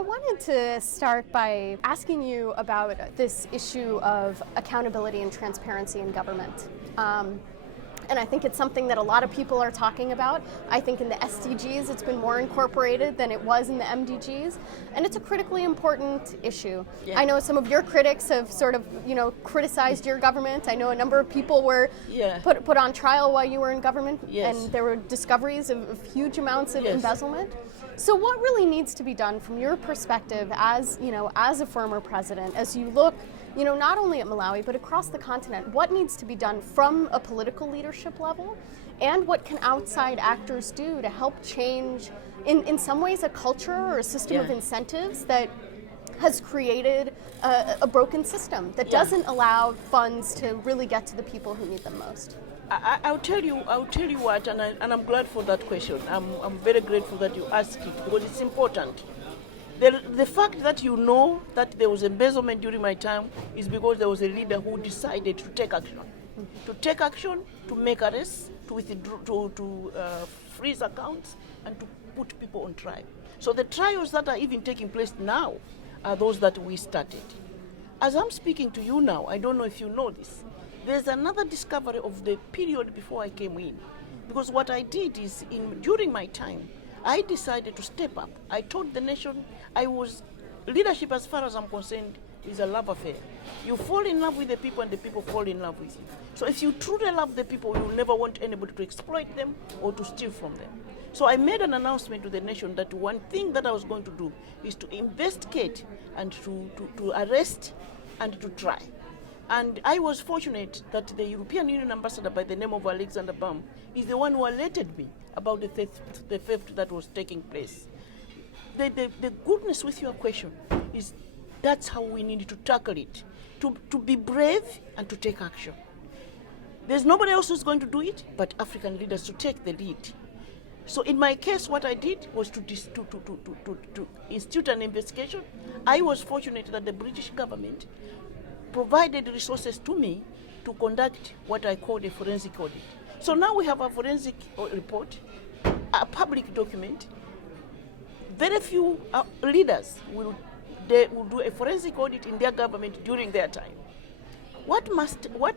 I wanted to start by asking you about this issue of accountability and transparency in government. And I think it's something that a lot of people are talking about. I think in the SDGs it's been more incorporated than it was in the MDGs, and it's a critically important issue. Yeah. I know some of your critics have sort of, criticized your government. I know a number of people were put on trial while you were in government, and there were discoveries of huge amounts of embezzlement. So what really needs to be done from your perspective as a former president, as you look not only at Malawi, but across the continent, what needs to be done from a political leadership level, and what can outside actors do to help change, in some ways, a culture or a system of incentives that has created a broken system that doesn't allow funds to really get to the people who need them most? I'll tell you what, and I'm glad for that question. I'm very grateful that you asked it, because it's important. The fact that you know that there was embezzlement during my time is because there was a leader who decided to take action. To take action, to make arrests, to withdraw, to freeze accounts, and to put people on trial. So the trials that are even taking place now are those that we started. As I'm speaking to you now, I don't know if you know this, there's another discovery of the period before I came in. Because what I did is, during my time, I decided to step up. I told the nation leadership, as far as I'm concerned, is a love affair. You fall in love with the people and the people fall in love with you. So if you truly love the people, you will never want anybody to exploit them or to steal from them. So I made an announcement to the nation that one thing that I was going to do is to investigate and to arrest and to try. And I was fortunate that the European Union ambassador by the name of Alexander Baum is the one who alerted me about the theft that was taking place. The goodness with your question is that's how we need to tackle it, to be brave and to take action. There's nobody else who's going to do it but African leaders to take the lead. So in my case, what I did was to institute an investigation. I was fortunate that the British government provided resources to me to conduct what I call a forensic audit. So now we have a forensic report, a public document. Very few leaders will do a forensic audit in their government during their time. What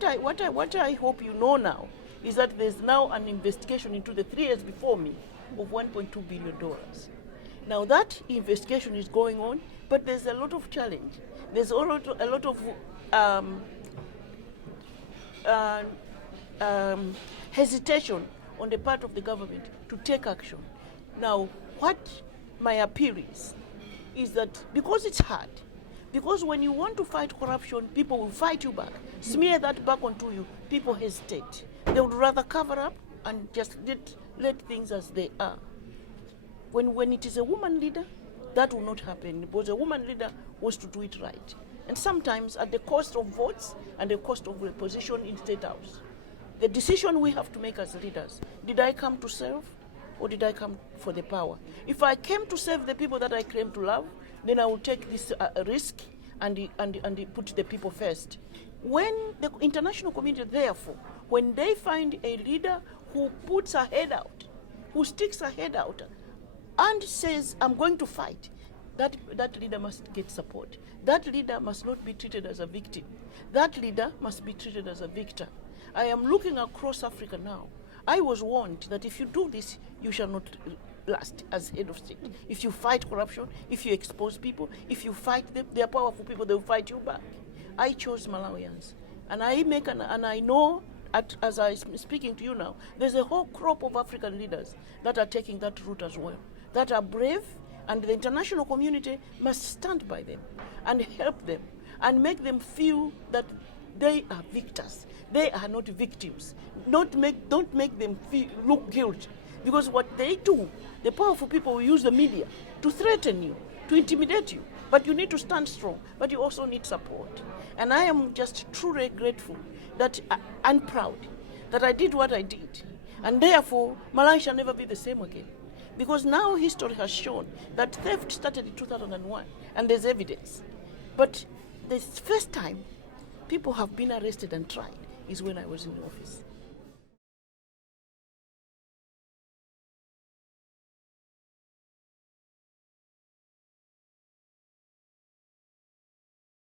I hope you know now is that there's now an investigation into the 3 years before me of $1.2 billion. Now that investigation is going on, but there's a lot of challenge. There's a lot of hesitation on the part of the government to take action. Now, what my appeal is that because it's hard, because when you want to fight corruption, people will fight you back, smear that back onto you, people hesitate. They would rather cover up and just let things as they are. When it is a woman leader, that will not happen, because a woman leader wants to do it right. And sometimes at the cost of votes and the cost of a position in State House. The decision we have to make as leaders, did I come to serve or did I come for the power? If I came to serve the people that I claim to love, then I will take this risk and put the people first. When the international community, therefore, when they find a leader who puts her head out, who sticks her head out and says, I'm going to fight, that leader must get support. That leader must not be treated as a victim. That leader must be treated as a victor. I am looking across Africa now. I was warned that if you do this, you shall not last as head of state. If you fight corruption, if you expose people, if you fight them, they are powerful people, they will fight you back. I chose Malawians. And I know, as I'm speaking to you now, there's a whole crop of African leaders that are taking that route as well, that are brave, and the international community must stand by them and help them and make them feel that they are victors. They are not victims. Don't make them look guilty. Because what they do, the powerful people will use the media to threaten you, to intimidate you. But you need to stand strong. But you also need support. And I am just truly grateful and proud that I did what I did. And therefore, Malawi shall never be the same again. Because now history has shown that theft started in 2001, and there's evidence. But the first time people have been arrested and tried is when I was in office.